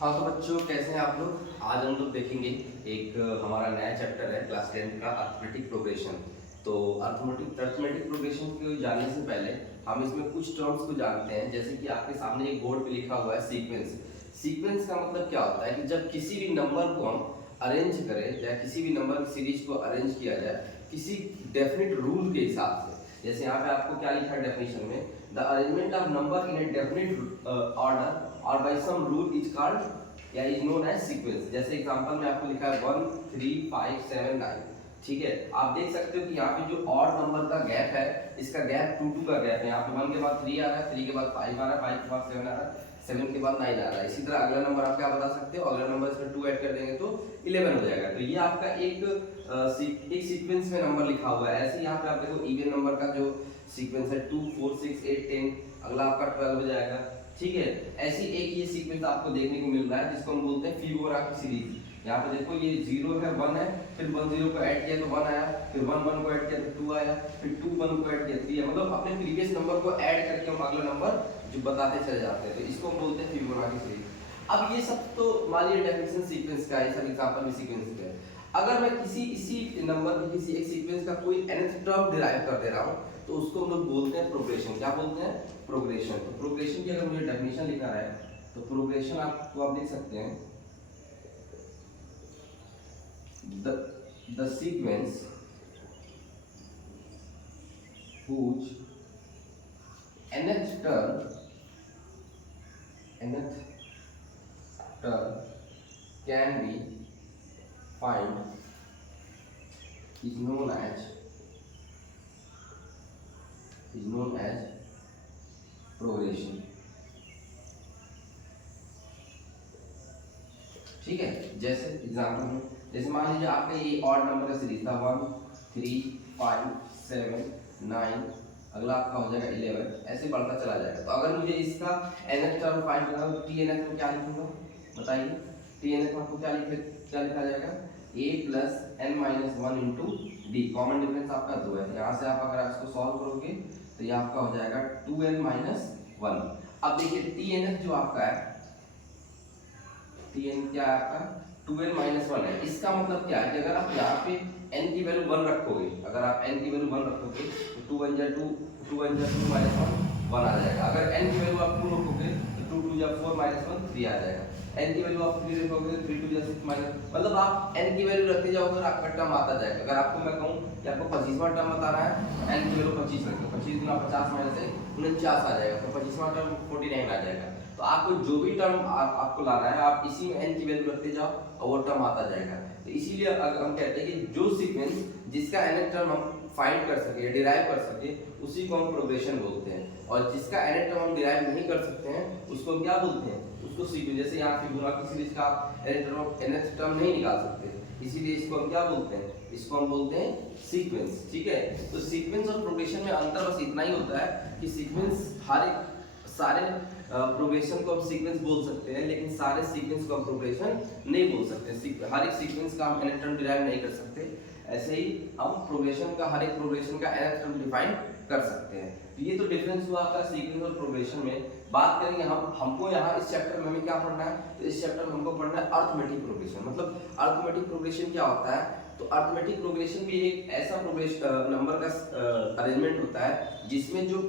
हाँ तो बच्चों कैसे हैं आप लोग। आज हम लोग देखेंगे एक हमारा नया चैप्टर है क्लास 10 का अर्थमेटिक प्रोग्रेशन। तो अर्थमेटिक प्रोग्रेशन को जानने से पहले हम इसमें कुछ टर्म्स को जानते हैं। जैसे कि आपके सामने एक बोर्ड पे लिखा हुआ है सीक्वेंस। सीक्वेंस का मतलब क्या होता है कि जब किसी भी नंबर को हम अरेंज करें या किसी भी नंबर की सीरीज को अरेंज किया जाए किसी डेफिनेट रूल के हिसाब से। जैसे यहाँ पे आपको क्या लिखा है डेफिनेशन में, the arrangement of number in a definite order or by some rule is called या इज नोन एज सीक्वेंस। जैसे एग्जांपल में आपको लिखा है 1 3 5 7 9। ठीक है, आप देख सकते हो कि यहाँ पे जो ऑड नंबर का गैप है इसका गैप 2 2 का गैप है। यहाँ पे 1 के बाद 3 आ रहा है, 3 के बाद 5 आ रहा है, 5 के बाद 7 आ रहा है, 7 के बाद 9 आ रहा है। इसी तरह अगला नंबर आप क्या बता सकते हो, अगला नंबर इसमें 2 ऐड कर देंगे तो 11 हो जाएगा। तो ये आपका एक सीक्वेंस में नंबर लिखा हुआ है। ऐसे यहाँ पे आप देखो इवन नंबर का जो सीक्वेंस है 2 4 6 8 10, अगला आपका 12 हो जाएगा। ठीक है, ऐसी एक ये सीक्वेंस आपको देखने को मिल रहा है जिसको हम बोलते हैं फिबोनाची सीरीज। यहाँ पे देखो ये 0 है 1 है, फिर 1 0 को ऐड किया तो 1 आया, फिर 1 1 को ऐड किया तो 2 आया, फिर 2 1 को ऐड किया 3 है। मतलब अपने प्रीवियस नंबर को ऐड करके हम अगला नंबर जो बताते चले जाते हैं, तो इसको हम बोलते हैं फिबोनाची सीरीज। अब ये सब तो मान लीजिए डेफिनेशन सीक्वेंस का है, सब एग्जांपल में सीक्वेंस का है। अगर मैं किसी इसी नंबर के किसी एक सीक्वेंस का कोई nth टर्म डिराइव कर दे रहा हूँ तो उसको हम लोग बोलते हैं प्रोग्रेशन। क्या बोलते हैं? प्रोग्रेशन। तो प्रोग्रेशन की अगर मुझे डेफिनेशन लिखना है तो प्रोग्रेशन आप लिख सकते हैं the sequence whose nth term can be find is known as progression. ठीक है, जैसे एग्जांपल में जैसे मान लीजिए आपका ये ऑड नंबर का सीरीज था 1 3 5 7 9, अगला आपका हो जाएगा 11, ऐसे बढ़ता चला जाएगा। तो अगर मुझे इसका nth टर्म फाइंड करना हो तो tnth को क्या लिखूंगा बताइए। tnth में आपको क्या लिखा जाएगा, a plus n minus 1 into D. Common difference आपका 2 है, यहाँ से आप अगर इसको सॉल्व करोगे तो ये आपका हो जाएगा 2n माइनस 1। अब देखिए tnth जो आपका है, tn क्या है आपका 2n माइनस 1 है। इसका मतलब क्या है कि अगर आप यहाँ पे n की वैल्यू 1 रखोगे, अगर आप n की वैल्यू 1 रखोगे तो 2 1 जा 2 2 1 जा 2 माइनस 1 1 आ जाएगा। अगर n की वैल्यू आप 2 रखोगे तो 2 2 जा 4 माइनस 1 3 आ जाएगा। n की वैल्यू आप 3 रखोगे तो 3 2 जा 6 माइनस, मतलब आप n की वैल्यू रखते जाओगे और आपका टर्म आता जाएगा। अगर आपको मैं कहूं कि आपको 25वां टर्म बताना है तो n की वैल्यू 25 रखो, 25 गुना 50 माइनस 49 आ जाएगा, तो 25वां टर्म 49 आ जाएगा। तो आपको जो भी टर्म आपको लाना है आप इसी में n की वैल्यू रखते जाओ और वो टर्म आता जाएगा। तो इसीलिए अगर हम कहते हैं कि जो सीक्वेंस जिसका nth टर्म हम फाइंड कर सके, डिराइव कर सके, उसी को हम प्रोग्रेशन बोलते हैं। और जिसका nth टर्म हम डिराइव नहीं कर सकते हैं उसको हम क्या बोलते हैं, उसको सीक्वेंस। जैसे यहाँ फिबोनाची सीरीज का आप nth टर्म नहीं निकाल सकते, इसीलिए इसको हम क्या बोलते हैं, इसको हम बोलते हैं सीक्वेंस। ठीक है, तो सीक्वेंस और प्रोग्रेशन में अंतर बस इतना ही होता है कि सीक्वेंस हर एक सारे प्रोग्रेशन को हम सीक्वेंस बोल सकते हैं, लेकिन सारे सीक्वेंस को हम प्रोग्रेशन नहीं बोल सकते। हर एक सीक्वेंस का हम nth टर्म डिराइव नहीं कर सकते, ऐसे ही हम प्रोग्रेशन का हर एक प्रोग्रेशन का nth टर्म डिफाइन कर सकते हैं। तो ये तो डिफरेंस हुआ आपका सीक्वेंस और प्रोग्रेशन में। बात करेंगे हमको यहाँ इस चैप्टर में हमें क्या पढ़ना है, तो इस चैप्टर में हमको पढ़ना है अर्थमेटिक प्रोग्रेशन। मतलब अर्थमेटिक प्रोग्रेशन क्या होता है, तो अर्थमेटिक प्रोग्रेशन भी एक ऐसा प्रोग्रेशन नंबर का अरेंजमेंट होता है जिसमें जो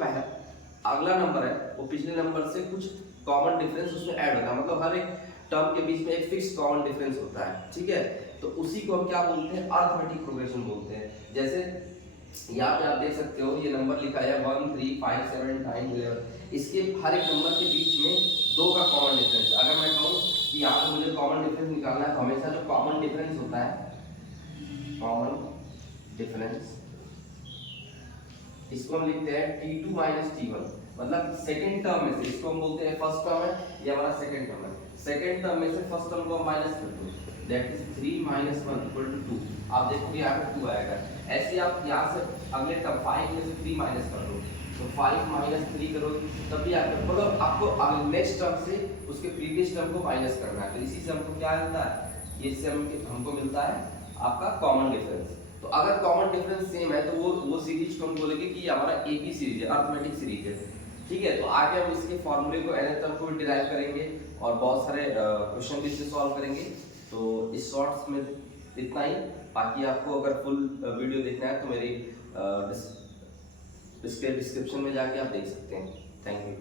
अगला नंबर है वो पिछले नंबर से कुछ कॉमन डिफरेंस उसमें ऐड होता है। मतलब हर एक टर्म के बीच में एक फिक्स कॉमन डिफरेंस होता है। ठीक है, तो उसी को हम क्या बोलते हैं, अर्थमेटिक प्रोग्रेशन बोलते हैं। जैसे यहाँ पे आप देख सकते हो ये नंबर लिखा है 1 3 5 7 9 11, इसके हर एक नंबर के बीच में 2 का कॉमन डिफरेंस। अगर मैं कहूँ कि यहाँ पे मुझे कॉमन डिफरेंस निकालना है तो हमेशा जो कॉमन डिफरेंस होता है, कॉमन डिफरेंस, इसको हम लिखते हैं t2 माइनस t1। मतलब सेकंड टर्म में से, इसको हम बोलते हैं फर्स्ट टर्म है, ये हमारा सेकंड टर्म है। सेकंड टर्म में से फर्स्ट टर्म को हम माइनस कर दो, that is 3 minus 1 equal to 2। आप देखोगे यहाँ पे 2 आएगा। ऐसे आप यहाँ से अगले टर्म 5 में से 3 माइनस कर दो, तो 5 माइनस 3 करो तब भी आपको, मतलब आपको नेक्स्ट टर्म से उसके प्रीवियस टर्म को माइनस करना है। तो इसी से हमको क्या मिलता है, ये से हमको मिलता है आपका कॉमन डिफरेंस। तो अगर कॉमन डिफरेंस सेम है तो वो सीरीज को हम बोलेंगे कि हमारा एक ही सीरीज है, अर्थमेटिक सीरीज है। ठीक है, तो आगे हम इसके फॉर्मूले को nth टर्म को भी डिराइव करेंगे और बहुत सारे क्वेश्चन भी इससे सॉल्व करेंगे। तो इस शॉर्ट्स में इतना ही। बाकी आपको अगर फुल वीडियो देखना है तो मेरी डिस्क्रिप्शन में जाके आप देख सकते हैं। Thank you.